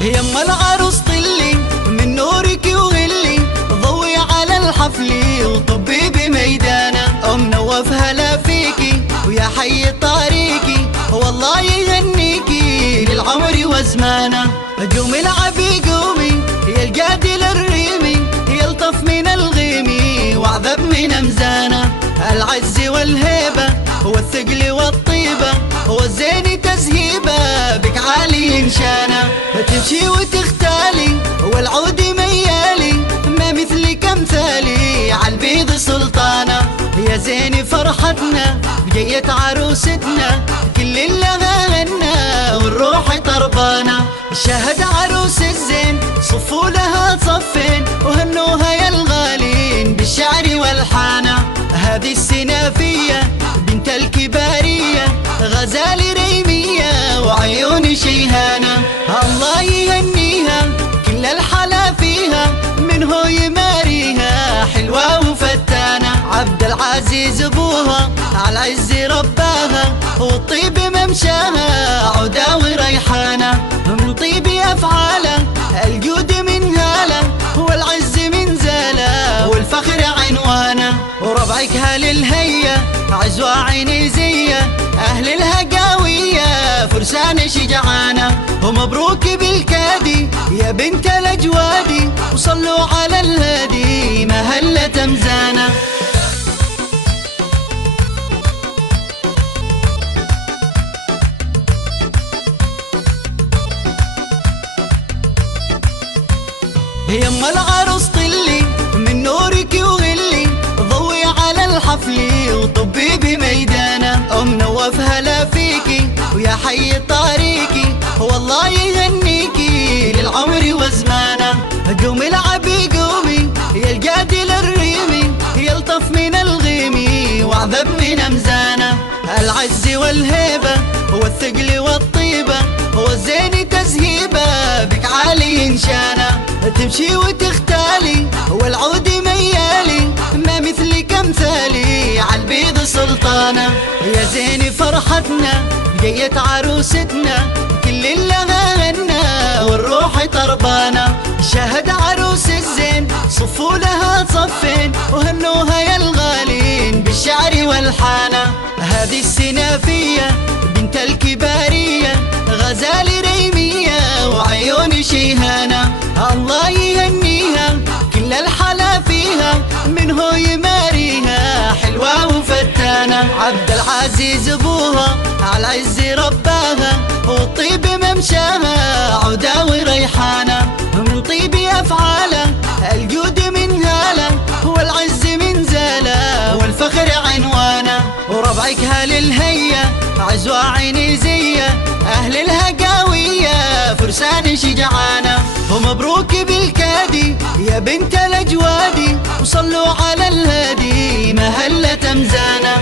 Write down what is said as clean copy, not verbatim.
يما العروس طلي من نورك وغلي، ضوي على الحفل وطبي بميدانه. نواف هلا فيكي ويا حي طريقي، والله يهنيكي للعمر وزمانه. قومي العبي قومي يا القادي للريمي، يلطف من الغيمي وعذب من امزانه. العز والهيبه والثقل والطيبه، والزين تزهيبه بك عالي انشانه. تمشي وتختالي والعود ميالي، ما مثلك امثالي عالبيض سلطانه. يا زين فرحتنا جيت عروستنا، كل اللي غنى والروح طربانه. شهد عروس الزين صفوا لها صفين، وهنوها يا الغالين بالشعر والحانه. هذه السنافيه بنت الكباريه، غزال ريميه وعيون شيهانه. الله يهنيها كل الحلا فيها، من هو يماريها حلوه وفتانه. عبد العزيز ابوها على عز رباها، والطيب ممشاها عودا وريحانه. من طيب افعاله الجود من هاله، والعز من زاله والفخر عنوانه. وربعك هال الهيه عزوة عيني زيه، اهل الهقاويه فرسان شجعانه. ومبروك بالكادي يا بنت الاجوادي، وصلوا على الهادي مهله مزانه. يما العروس طلي من نورك وغلي، ضوي على الحفل وطبي بميدانه. نواف هلا فيكي ويا حي طريقي، والله يهنيكي للعمر وزمانه. قومي العبي قومي يا القادي للريمي، يلطف من الغيمي وعذب من امزانه. العز والهيبه والثقل والطيبه، والزين تزهيبه بك عالي انشانه. تمشي وتختالي والعود ميالي، ما مثلك امثالي عالبيض سلطانه. يا زين فرحتنا جيت عروستنا، كل اللي غنى والروح طربانه. شهد عروس الزين صفوا لها صفين، وهنوها يا الغالين بالشعر والحانه. هذه السنافيه بنت الكباريه، غزال ريميه وعيون شيهانه. الله يهنيها كل الحلا فيها، من هو يماريها حلوه وفتانه. عبد العزيز ابوها على عز رباها، والطيب ممشاها عودا وريحانه. من طيب افعاله الجود من هاله، والعز من زاله والفخر عنوانه. وربعك هال الهيه عزوة عيني زيه، اهل الهقاويه فرسان شجعانه. ومبروك بالكادي يا بنت الاجوادي، وصلوا على الهادي مهله مزانه.